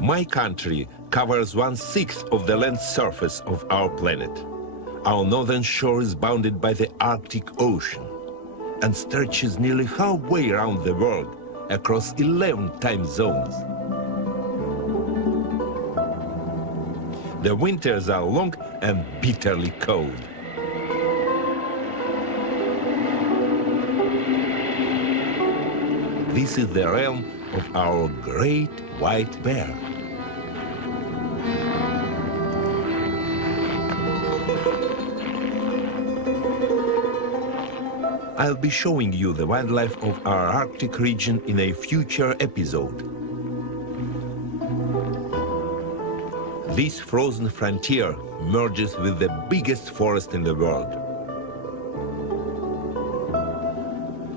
My country covers 1/6 of the land surface of our planet. Our northern shore is bounded by the Arctic Ocean and stretches nearly halfway around the world across 11 time zones. The winters are long and bitterly cold. This is the realm of our great white bear. I'll be showing you the wildlife of our Arctic region in a future episode. This frozen frontier merges with the biggest forest in the world.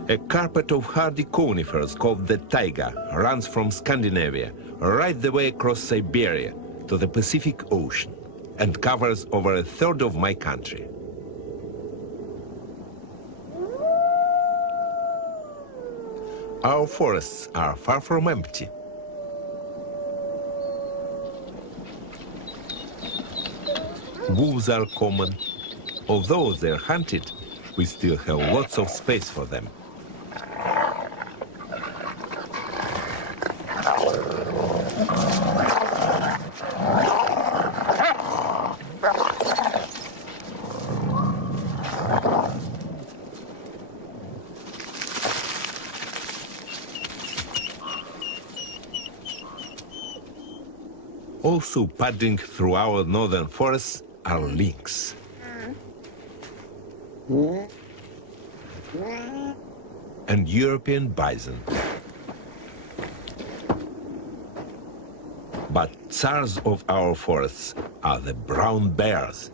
A carpet of hardy conifers called the taiga runs from Scandinavia right the way across Siberia to the Pacific Ocean and covers over 1/3 of my country. Our forests are far from empty. Wolves are common. Although they're hunted, we still have lots of space for them. Also padding through our northern forests are lynx. And European bison. But tsars of our forests are the brown bears.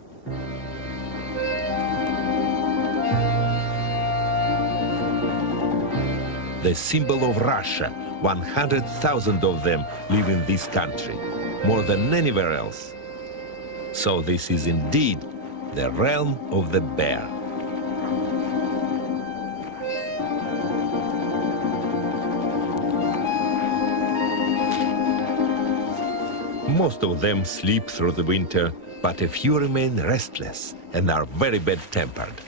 The symbol of Russia, 100,000 of them live in this country, more than anywhere else. So this is indeed the realm of the bear. Most of them sleep through the winter, but a few remain restless and are very bad-tempered.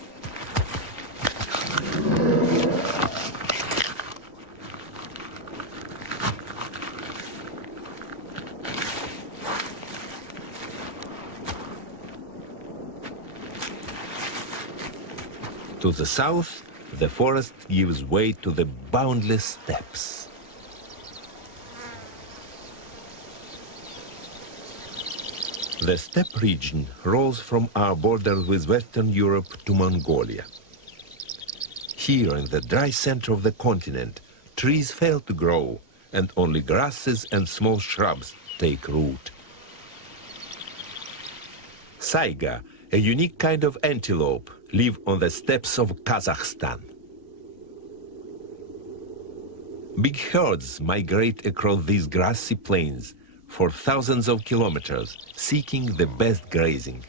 To the south, the forest gives way to the boundless steppes. The steppe region rolls from our border with Western Europe to Mongolia. Here, in the dry center of the continent, trees fail to grow, and only grasses and small shrubs take root. Saiga, a unique kind of antelope, live on the steppes of Kazakhstan. Big herds migrate across these grassy plains for thousands of kilometers, seeking the best grazing.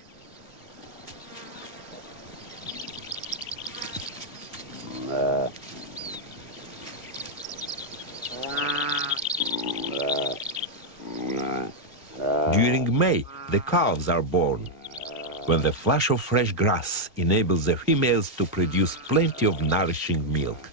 During May, the calves are born, when the flush of fresh grass enables the females to produce plenty of nourishing milk.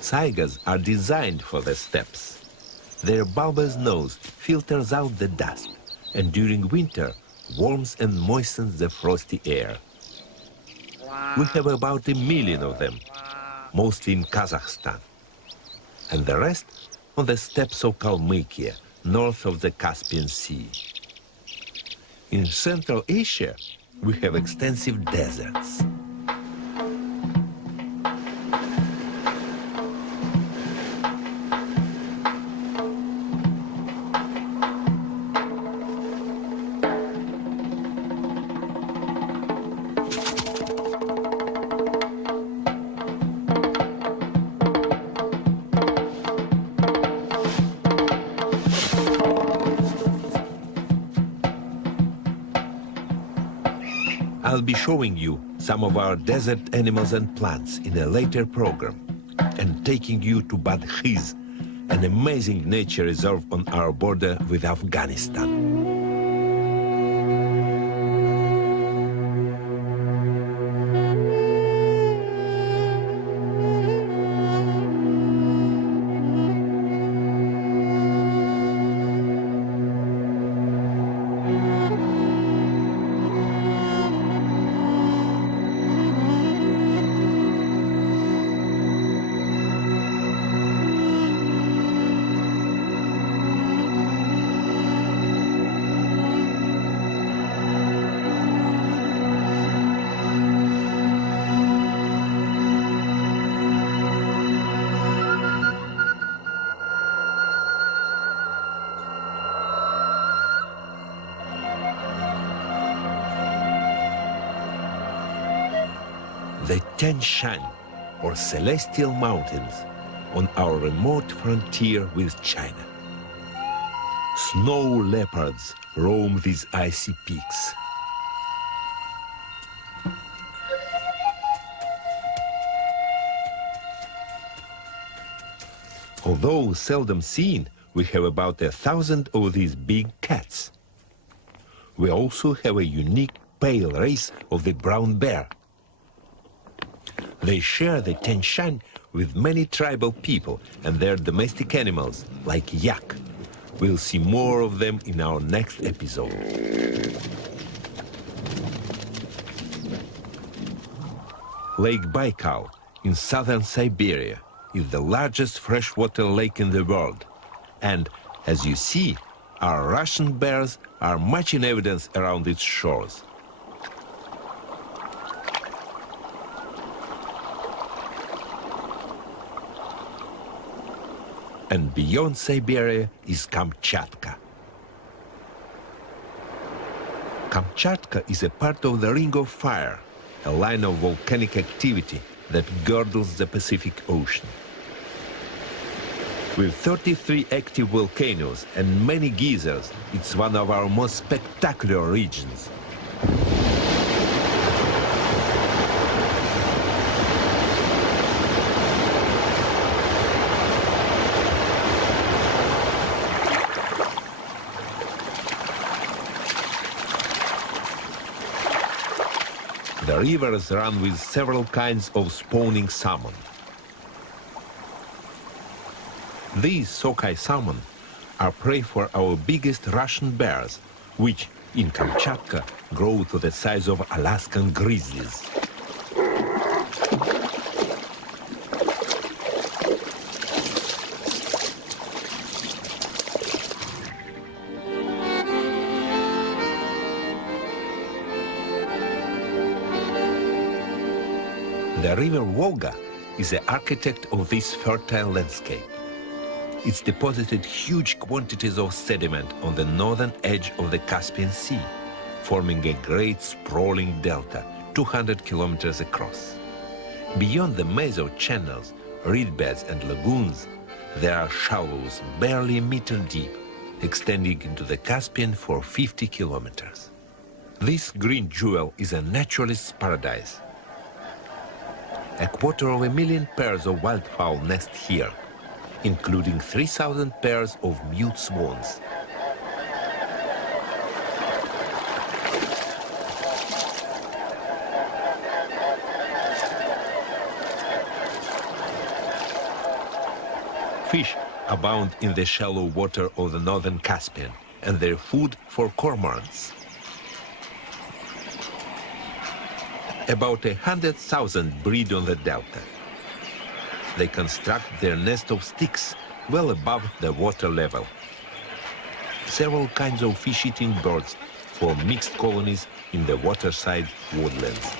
Saigas are designed for the steppes. Their bulbous nose filters out the dust, and during winter warms and moistens the frosty air. We have about 1 million of them, mostly in Kazakhstan, and the rest on the steppes of Kalmykia, north of the Caspian Sea. In Central Asia, we have extensive deserts. I'll be showing you some of our desert animals and plants in a later program, and taking you to Bad Khiz, an amazing nature reserve on our border with Afghanistan. The Tian Shan, or Celestial Mountains, on our remote frontier with China. Snow leopards roam these icy peaks. Although seldom seen, we have about 1,000 of these big cats. We also have a unique pale race of the brown bear. They share the Tian Shan with many tribal people and their domestic animals, like yak. We'll see more of them in our next episode. Lake Baikal in southern Siberia is the largest freshwater lake in the world. And, as you see, our Russian bears are much in evidence around its shores. And beyond Siberia is Kamchatka. Kamchatka is a part of the Ring of Fire, a line of volcanic activity that girdles the Pacific Ocean. With 33 active volcanoes and many geysers, it's one of our most spectacular regions. The rivers run with several kinds of spawning salmon. These sockeye salmon are prey for our biggest Russian bears, which, in Kamchatka, grow to the size of Alaskan grizzlies. The river Volga is the architect of this fertile landscape. It's deposited huge quantities of sediment on the northern edge of the Caspian Sea, forming a great sprawling delta 200 kilometers across. Beyond the maze of channels, reed beds and lagoons, there are shallows barely a meter deep, extending into the Caspian for 50 kilometers. This green jewel is a naturalist's paradise. 250,000 pairs of wildfowl nest here, including 3,000 pairs of mute swans. Fish abound in the shallow water of the northern Caspian, and they're food for cormorants. About 100,000 breed on the delta. They construct their nest of sticks well above the water level. Several kinds of fish-eating birds form mixed colonies in the waterside woodlands.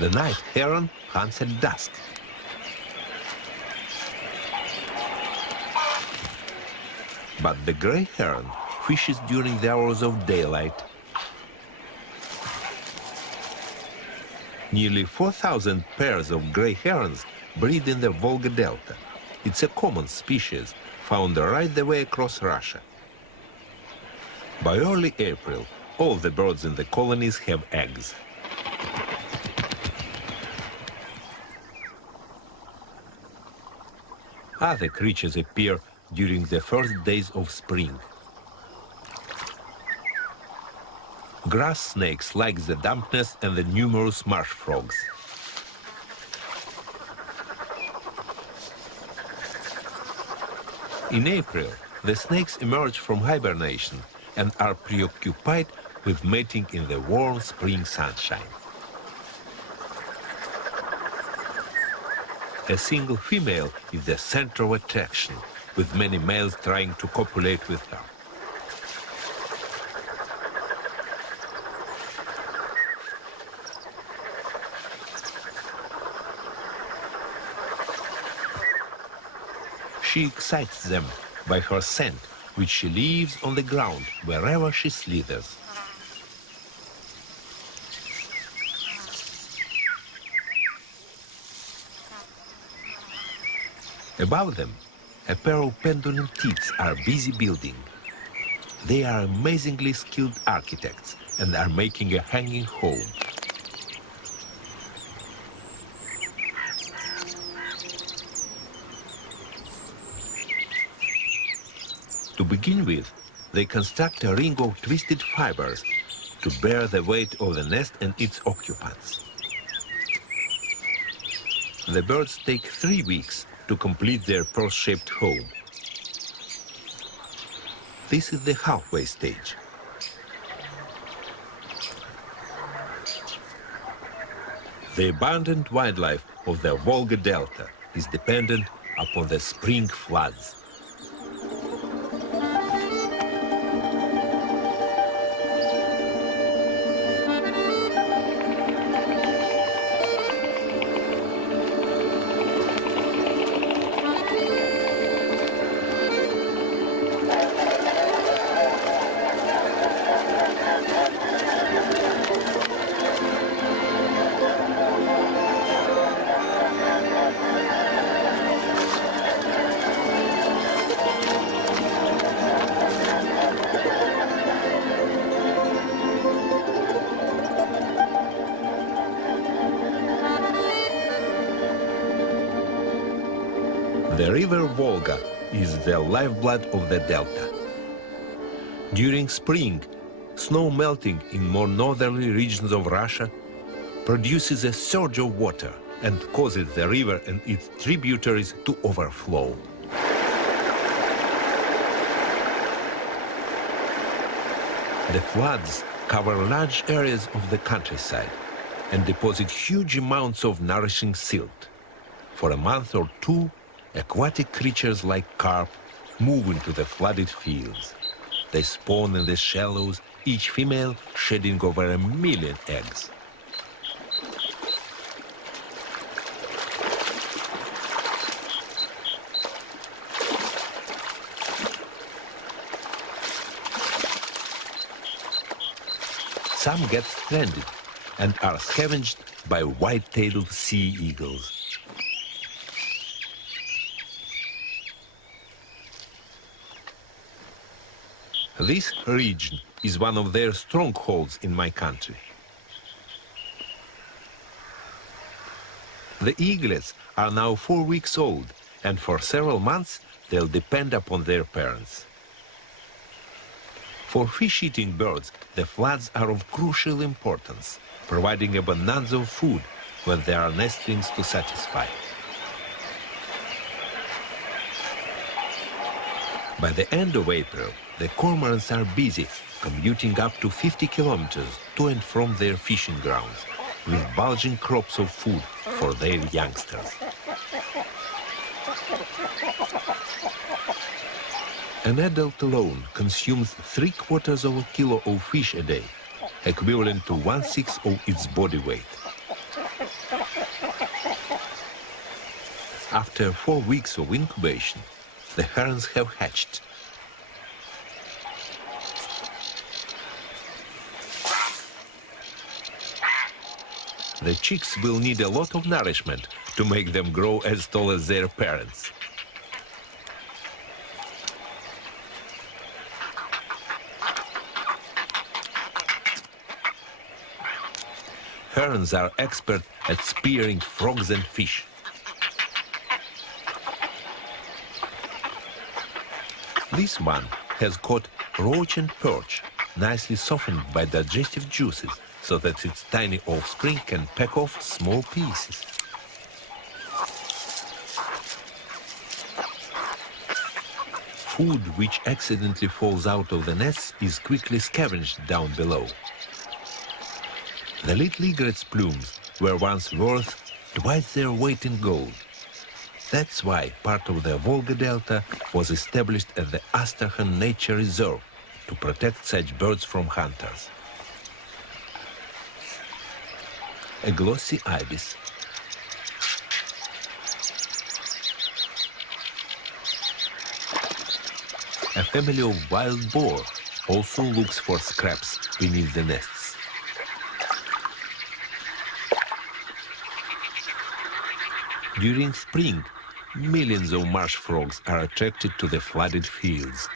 The night heron hunts at dusk. But the gray heron fishes during the hours of daylight. Nearly 4,000 pairs of gray herons breed in the Volga Delta. It's a common species found right the way across Russia. By early April, all the birds in the colonies have eggs. Other creatures appear during the first days of spring. Grass snakes like the dampness and the numerous marsh frogs. In April, the snakes emerge from hibernation and are preoccupied with mating in the warm spring sunshine. A single female is the center of attraction, with many males trying to copulate with her. She excites them by her scent, which she leaves on the ground wherever she slithers. Above them, a pair of pendulum teats are busy building. They are amazingly skilled architects and are making a hanging home. To begin with, they construct a ring of twisted fibers to bear the weight of the nest and its occupants. The birds take 3 weeks to complete their purse-shaped home. This is the halfway stage. The abundant wildlife of the Volga Delta is dependent upon the spring floods. The river Volga is the lifeblood of the delta. During spring, snow melting in more northerly regions of Russia produces a surge of water and causes the river and its tributaries to overflow. The floods cover large areas of the countryside and deposit huge amounts of nourishing silt. For a month or two, aquatic creatures like carp move into the flooded fields. They spawn in the shallows, each female shedding over 1 million eggs. Some get stranded and are scavenged by white-tailed sea eagles. This region is one of their strongholds in my country. The eaglets are now 4 weeks old, and for several months they'll depend upon their parents. For fish-eating birds, the floods are of crucial importance, providing abundance of food when there are nestlings to satisfy. By the end of April, the cormorants are busy, commuting up to 50 kilometers to and from their fishing grounds, with bulging crops of food for their youngsters. An adult alone consumes 3/4 of a kilo of fish a day, equivalent to 1/6 of its body weight. After 4 weeks of incubation, the herons have hatched. The chicks will need a lot of nourishment to make them grow as tall as their parents. Herons are expert at spearing frogs and fish. This one has caught roach and perch, nicely softened by digestive juices, so that its tiny offspring can peck off small pieces. Food which accidentally falls out of the nest is quickly scavenged down below. The little egret's plumes were once worth twice their weight in gold. That's why part of the Volga Delta was established as the Astrakhan Nature Reserve to protect such birds from hunters. A glossy ibis. A family of wild boar also looks for scraps beneath the nests. During spring, millions of marsh frogs are attracted to the flooded fields.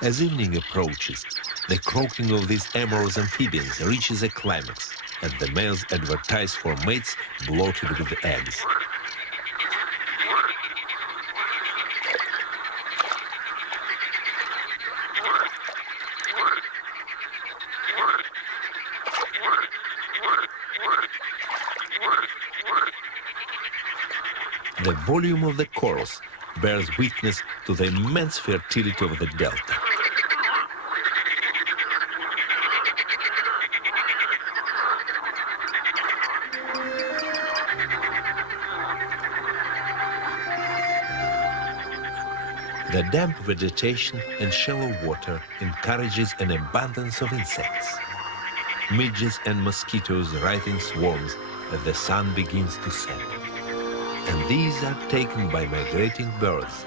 As evening approaches, the croaking of these amorous amphibians reaches a climax, and the males advertise for mates bloated with eggs. The volume of the chorus bears witness to the immense fertility of the delta. The damp vegetation and shallow water encourages an abundance of insects. Midges and mosquitoes rise in swarms as the sun begins to set. And these are taken by migrating birds.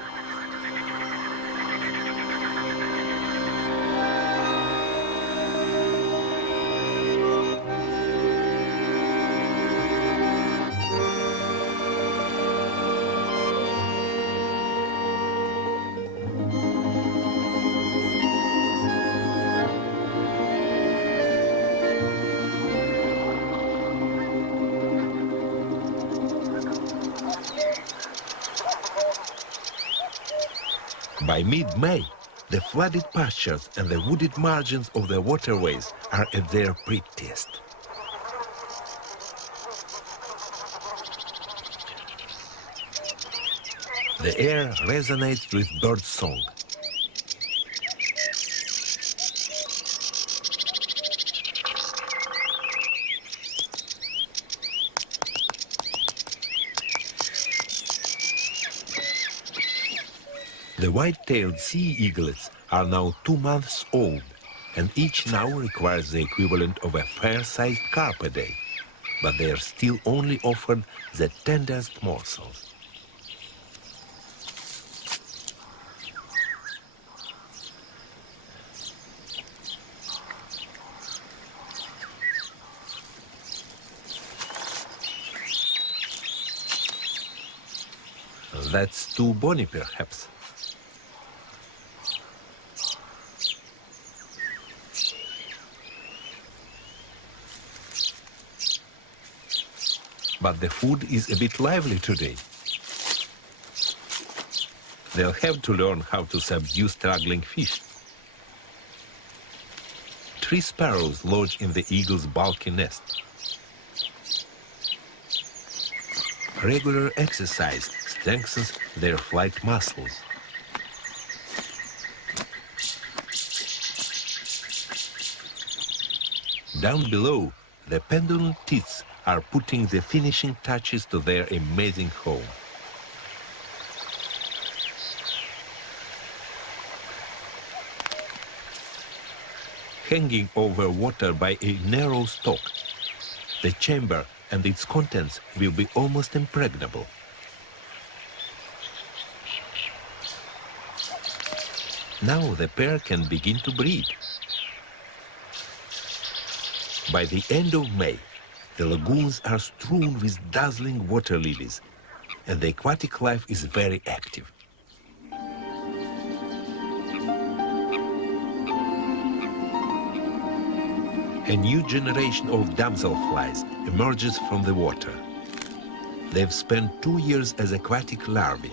By mid-May, the flooded pastures and the wooded margins of the waterways are at their prettiest. The air resonates with bird song. The white-tailed sea eaglets are now 2 months old, and each now requires the equivalent of a fair-sized carp a day, but they are still only offered the tenderest morsels. That's too bony, perhaps. But the food is a bit lively today. They'll have to learn how to subdue struggling fish. Tree sparrows lodge in the eagle's bulky nest. Regular exercise strengthens their flight muscles. Down below, the pendulum tits are putting the finishing touches to their amazing home. Hanging over water by a narrow stalk, the chamber and its contents will be almost impregnable. Now the pair can begin to breed. By the end of May, the lagoons are strewn with dazzling water lilies, and the aquatic life is very active. A new generation of damselflies emerges from the water. They've spent 2 years as aquatic larvae.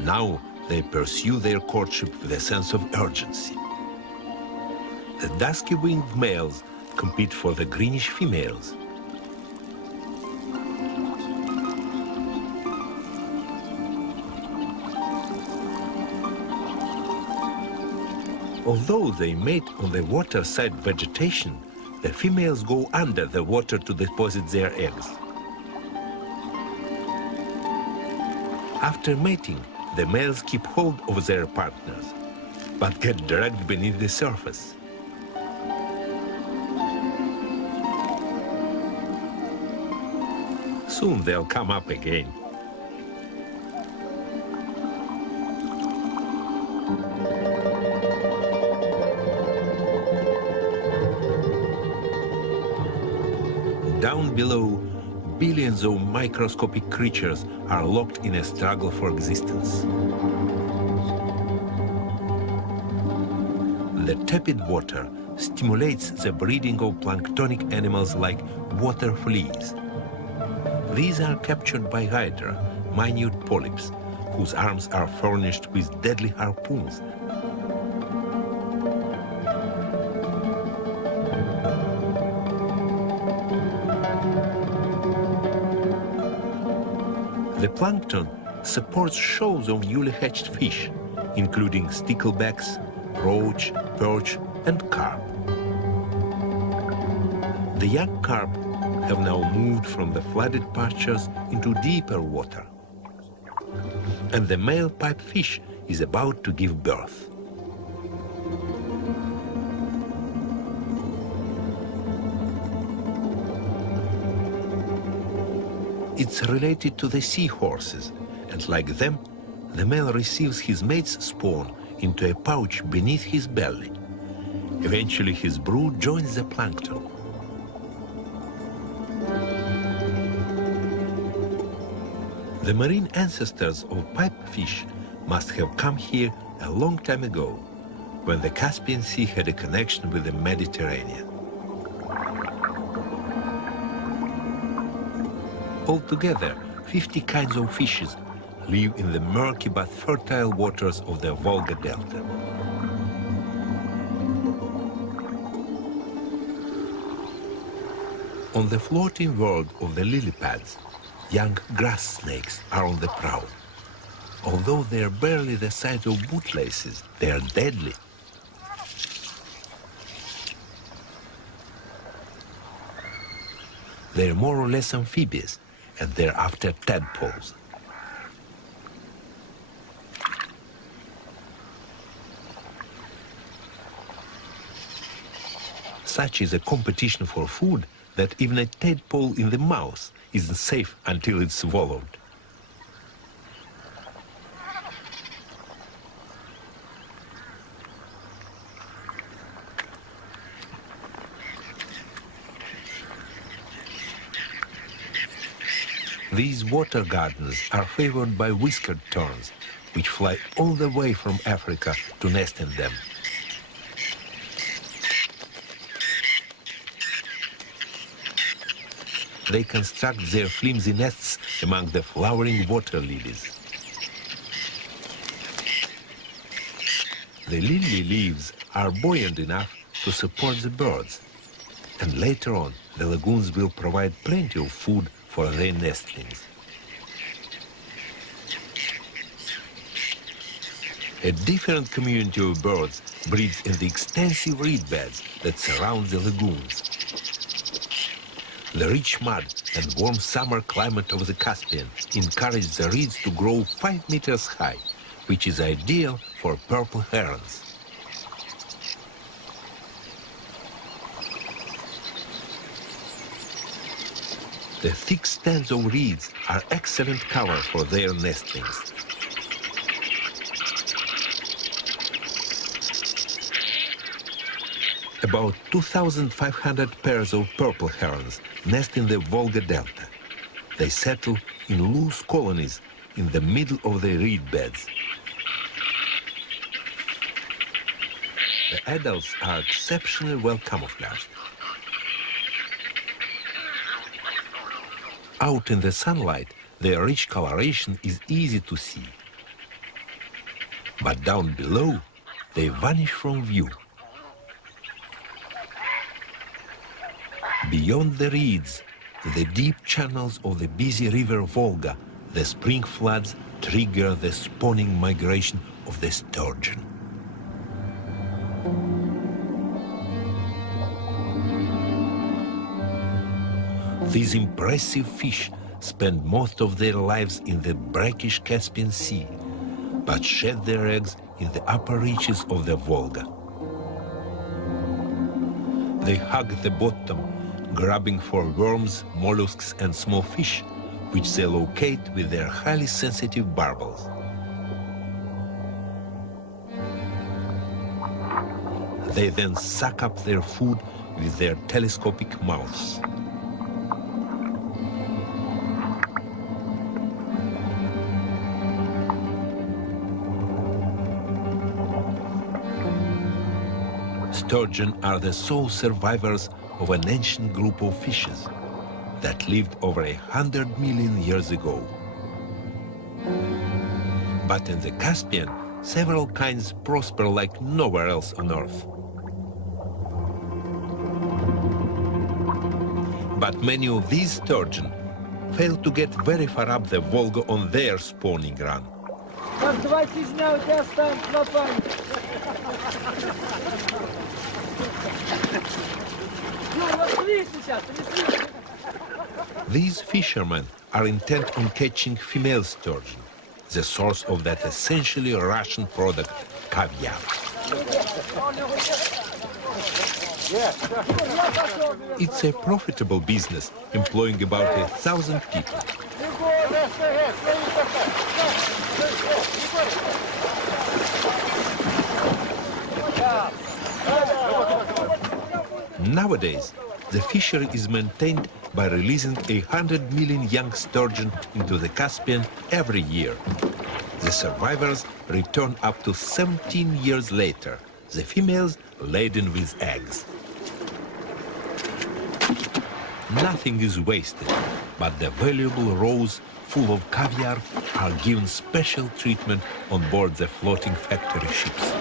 Now they pursue their courtship with a sense of urgency. The dusky-winged males compete for the greenish females. Although they mate on the waterside vegetation, the females go under the water to deposit their eggs. After mating, the males keep hold of their partners, but get dragged beneath the surface. Soon they'll come up again. Down below, billions of microscopic creatures are locked in a struggle for existence. The tepid water stimulates the breeding of planktonic animals like water fleas. These are captured by hydra, minute polyps, whose arms are furnished with deadly harpoons. The plankton supports shoals of newly hatched fish, including sticklebacks, roach, perch, and carp. The young carp have now moved from the flooded pastures into deeper water, and the male pipefish is about to give birth. It's related to the seahorses, and like them, the male receives his mate's spawn into a pouch beneath his belly. Eventually, his brood joins the plankton. The marine ancestors of pipefish must have come here a long time ago, when the Caspian Sea had a connection with the Mediterranean. Altogether, 50 kinds of fishes live in the murky but fertile waters of the Volga Delta. On the floating world of the lily pads, young grass snakes are on the prowl. Although they are barely the size of bootlaces, they are deadly. They are more or less amphibious, and they're after tadpoles. Such is a competition for food that even a tadpole in the mouth isn't safe until it's swallowed. These water gardens are favored by whiskered terns, which fly all the way from Africa to nest in them. They construct their flimsy nests among the flowering water lilies. The lily leaves are buoyant enough to support the birds, and later on the lagoons will provide plenty of food for their nestlings. A different community of birds breeds in the extensive reed beds that surround the lagoons. The rich mud and warm summer climate of the Caspian encourage the reeds to grow 5 meters high, which is ideal for purple herons. The thick stands of reeds are excellent cover for their nestlings. About 2,500 pairs of purple herons nest in the Volga Delta. They settle in loose colonies in the middle of the reed beds. The adults are exceptionally well camouflaged. Out in the sunlight, their rich coloration is easy to see. But down below, they vanish from view. Beyond the reeds, the deep channels of the busy river Volga, the spring floods trigger the spawning migration of the sturgeon. These impressive fish spend most of their lives in the brackish Caspian Sea, but shed their eggs in the upper reaches of the Volga. They hug the bottom, grabbing for worms, mollusks, and small fish, which they locate with their highly sensitive barbels. They then suck up their food with their telescopic mouths. Sturgeon are the sole survivors of an ancient group of fishes that lived over 100 million years ago. But in the Caspian, several kinds prosper like nowhere else on Earth. But many of these sturgeon fail to get very far up the Volga on their spawning run. These fishermen are intent on catching female sturgeon, the source of that essentially Russian product, caviar. It's a profitable business, employing about 1,000 people. Nowadays, the fishery is maintained by releasing 100 million young sturgeon into the Caspian every year. The survivors return up to 17 years later, the females laden with eggs. Nothing is wasted, but the valuable roes full of caviar are given special treatment on board the floating factory ships.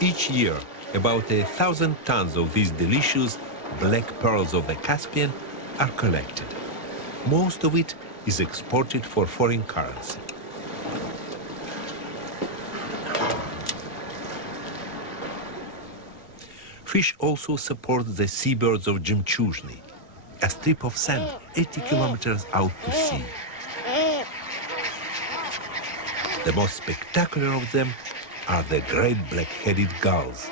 Each year, about 1,000 tons of these delicious black pearls of the Caspian are collected. Most of it is exported for foreign currency. Fish also support the seabirds of Jemchuzhny, a strip of sand 80 kilometers out to sea. The most spectacular of them are the great black-headed gulls.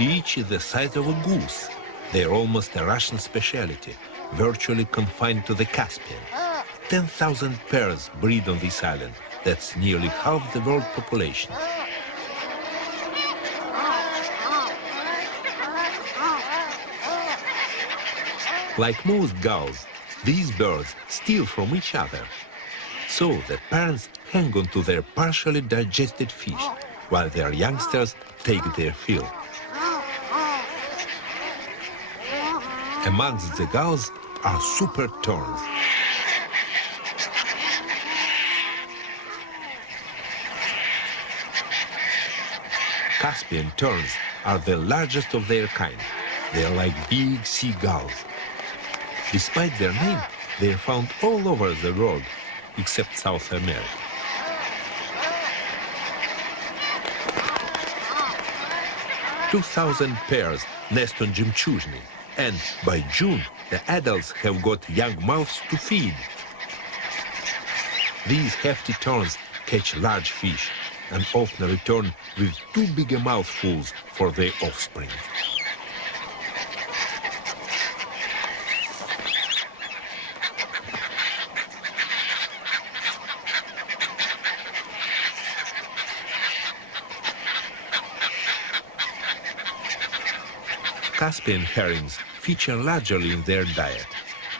Each is the size of a goose. They're almost a Russian specialty, virtually confined to the Caspian. 10,000 pairs breed on this island. That's nearly half the world population. Like most gulls, these birds steal from each other. So the parents hang on to their partially digested fish, while their youngsters take their fill. Amongst the gulls are super terns. Caspian terns are the largest of their kind. They are like big seagulls. Despite their name, they are found all over the world, except South America. "2,000 pairs nest on Jemchuzhny, and by June, the adults have got young mouths to feed. These hefty terns catch large fish and often return with too big a mouthfuls for their offspring. Caspian herrings feature largely in their diet.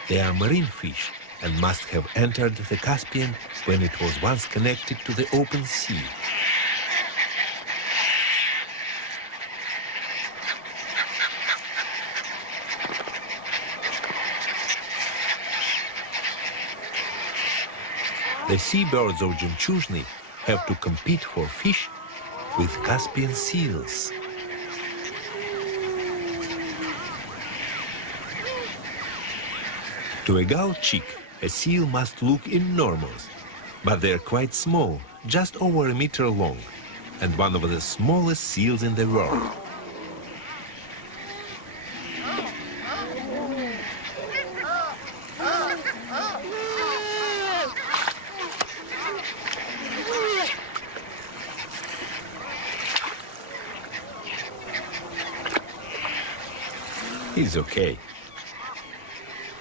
They are marine fish and must have entered the Caspian when it was once connected to the open sea. The seabirds of Jemчужины have to compete for fish with Caspian seals. To a gull chick, a seal must look enormous, but they're quite small, just over a meter long, and one of the smallest seals in the world. He's okay.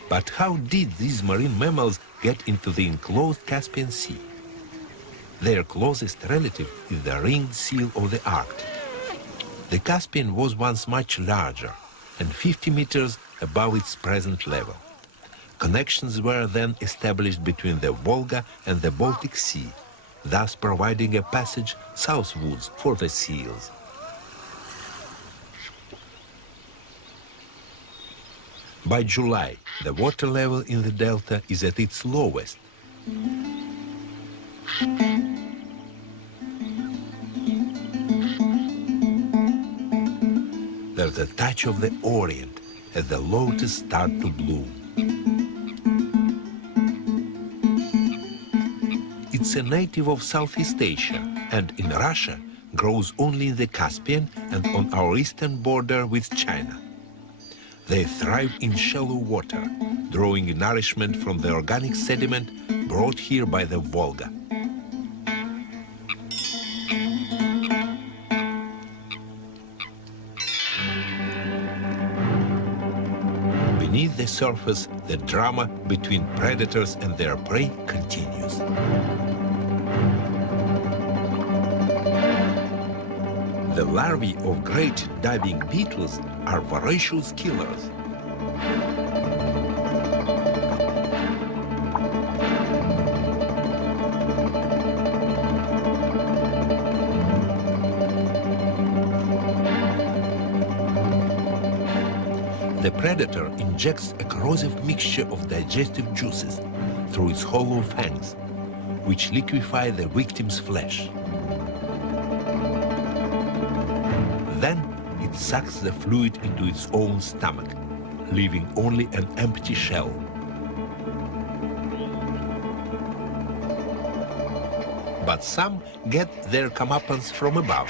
But how did these marine mammals get into the enclosed Caspian Sea? Their closest relative is the ringed seal of the Arctic. The Caspian was once much larger and 50 meters above its present level. Connections were then established between the Volga and the Baltic Sea, thus providing a passage southwards for the seals. By July, the water level in the delta is at its lowest. There's a touch of the Orient as the lotus start to bloom. It's a native of Southeast Asia and in Russia grows only in the Caspian and on our eastern border with China. They thrive in shallow water, drawing nourishment from the organic sediment brought here by the Volga. Beneath the surface, the drama between predators and their prey continues. The larvae of great diving beetles are voracious killers. The predator injects a corrosive mixture of digestive juices through its hollow fangs, which liquefy the victim's flesh. Then it sucks the fluid into its own stomach, leaving only an empty shell. But some get their comeuppance from above.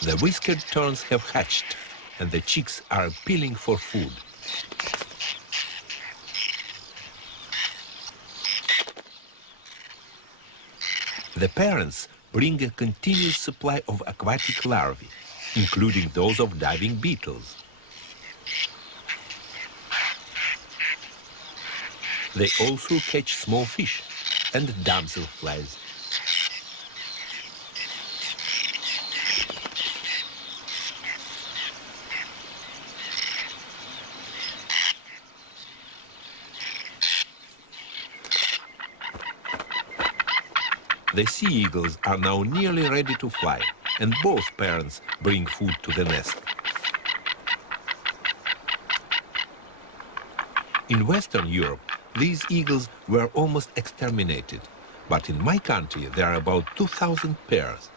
The whiskered terns have hatched, and the chicks are appealing for food. The parents bring a continuous supply of aquatic larvae, including those of diving beetles. They also catch small fish and damselflies. The sea eagles are now nearly ready to fly, and both parents bring food to the nest. In Western Europe, these eagles were almost exterminated, but in my country there are about 2,000 pairs.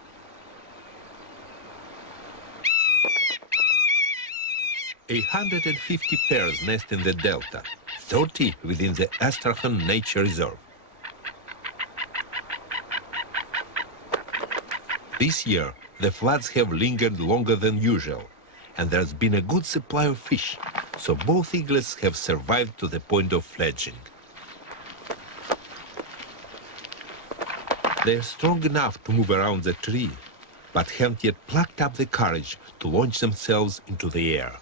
A 150 pairs nest in the delta, 30 within the Astrakhan Nature Reserve. This year, the floods have lingered longer than usual, and there's been a good supply of fish, so both eaglets have survived to the point of fledging. They're strong enough to move around the tree, but haven't yet plucked up the courage to launch themselves into the air.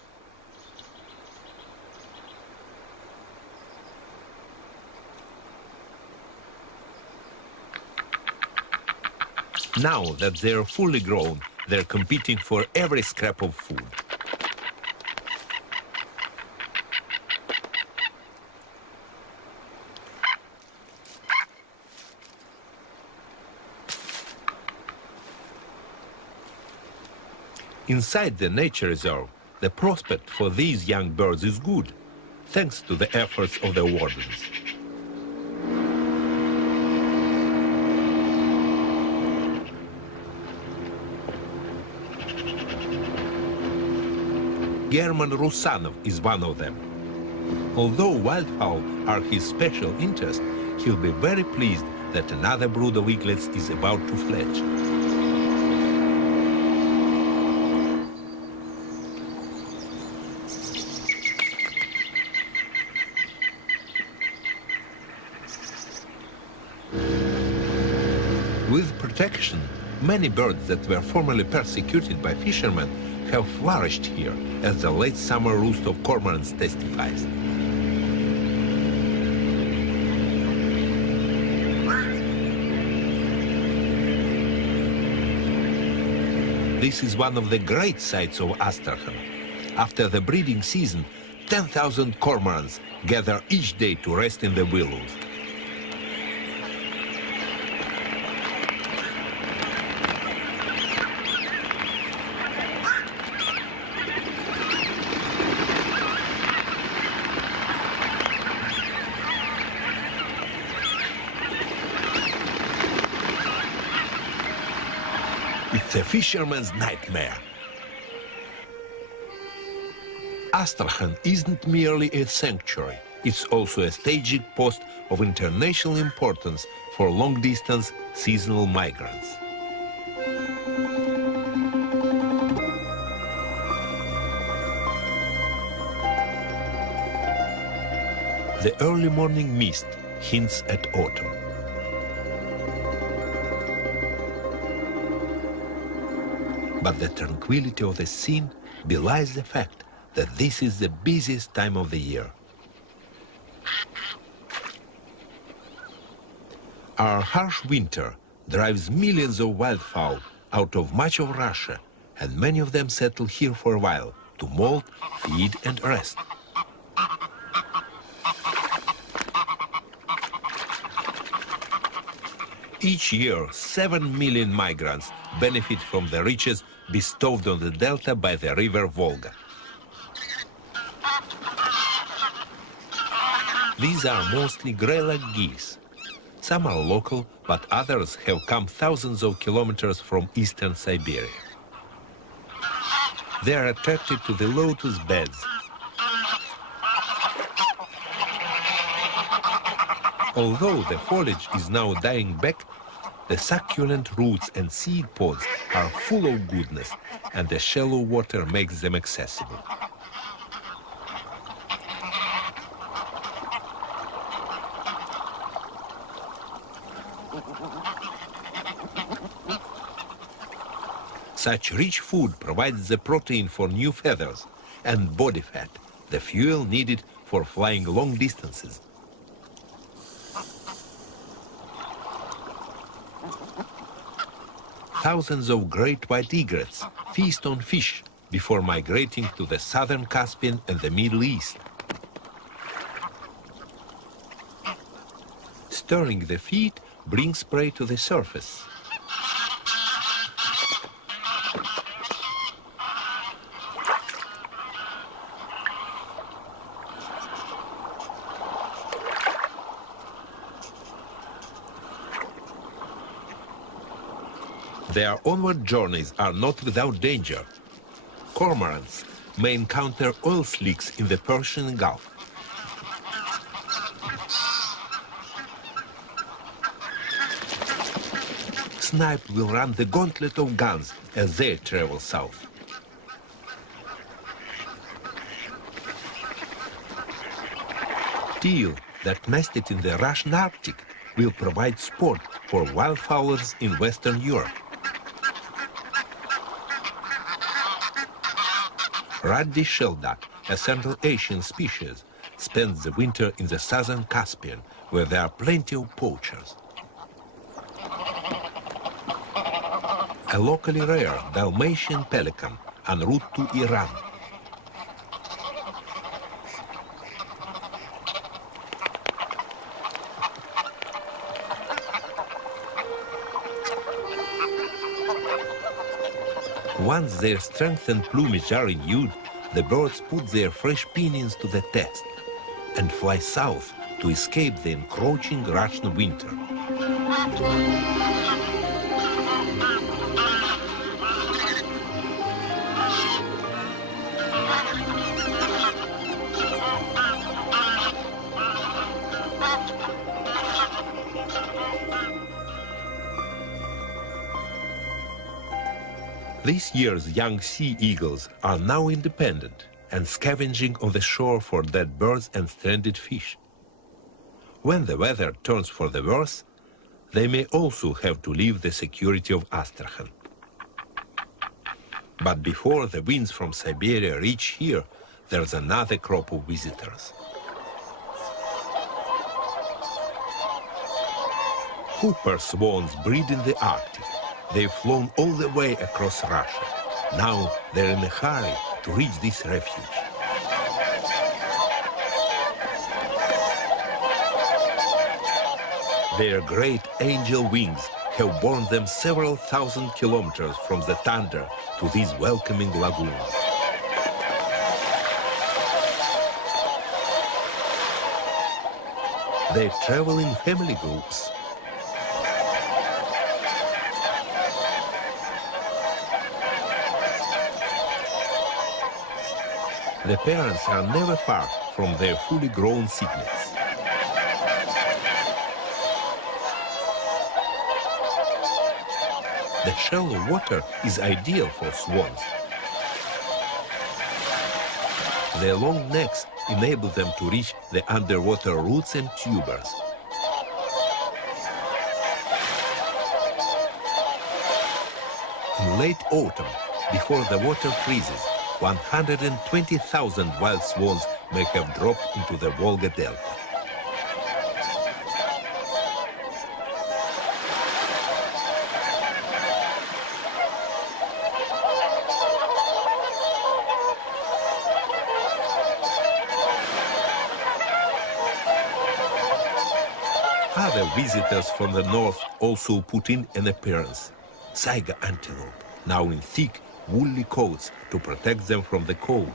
Now that they're fully grown, they're competing for every scrap of food. Inside the nature reserve, the prospect for these young birds is good, thanks to the efforts of the wardens. German Rusanov is one of them. Although wildfowl are his special interest, he'll be very pleased that another brood of eaglets is about to fledge. With protection, many birds that were formerly persecuted by fishermen have flourished here, as the late summer roost of cormorants testifies. This is one of the great sights of Astrakhan. After the breeding season, 10,000 cormorants gather each day to rest in the willows. It's a fisherman's nightmare. Astrakhan isn't merely a sanctuary, it's also a staging post of international importance for long-distance seasonal migrants. The early morning mist hints at autumn. But the tranquility of the scene belies the fact that this is the busiest time of the year. Our harsh winter drives millions of wildfowl out of much of Russia, and many of them settle here for a while to molt, feed, and rest. Each year, 7 million migrants benefit from the riches bestowed on the delta by the river Volga. These are mostly gray-lag geese. Some are local, but others have come thousands of kilometers from eastern Siberia. They are attracted to the lotus beds. Although the foliage is now dying back, the succulent roots and seed pods are full of goodness, and the shallow water makes them accessible. Such rich food provides the protein for new feathers and body fat, the fuel needed for flying long distances. Thousands of great white egrets feast on fish before migrating to the southern Caspian and the Middle East. Stirring the feed brings prey to the surface. Their onward journeys are not without danger. Cormorants may encounter oil slicks in the Persian Gulf. Snipe will run the gauntlet of guns as they travel south. Teal that nested in the Russian Arctic will provide sport for wildfowlers in Western Europe. Ruddy shelduck, a Central Asian species, spends the winter in the southern Caspian, where there are plenty of poachers. a locally rare Dalmatian pelican en route to Iran. Once their strength and plumage are renewed, the birds put their fresh pinions to the test and fly south to escape the encroaching Russian winter. This year's young sea eagles are now independent and scavenging on the shore for dead birds and stranded fish. When the weather turns for the worse, they may also have to leave the security of Astrakhan. But before the winds from Siberia reach here, there's another crop of visitors. Hooper swans breed in the Arctic. They've flown all the way across Russia. Now they're in a hurry to reach this refuge. Their great angel wings have borne them several thousand kilometers from the tundra to this welcoming lagoon. They travel in family groups. The parents are never far from their fully grown cygnets. The shallow water is ideal for swans. Their long necks enable them to reach the underwater roots and tubers. In late autumn, before the water freezes, 120,000 wild swans may have dropped into the Volga Delta. Other visitors from the north also put in an appearance. Saiga antelope, now in thick, woolly coats to protect them from the cold.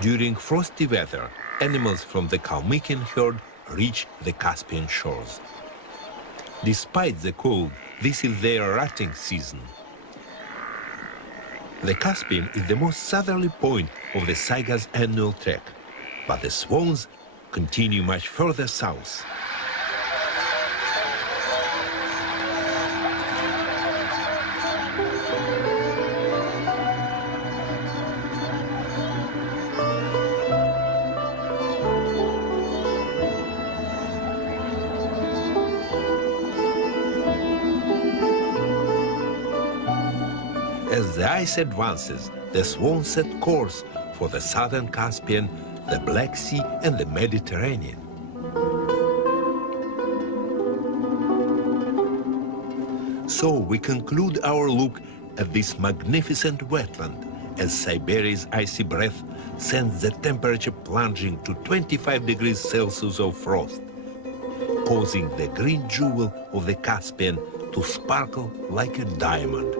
During frosty weather, animals from the Kalmykian herd reach the Caspian shores. Despite the cold, this is their rutting season. The Caspian is the most southerly point of the Saiga's annual trek, but the swans continue much further south. As the ice advances, the swans set course for the southern Caspian, the Black Sea and the Mediterranean. So we conclude our look at this magnificent wetland as Siberia's icy breath sends the temperature plunging to 25 degrees Celsius of frost, causing the green jewel of the Caspian to sparkle like a diamond.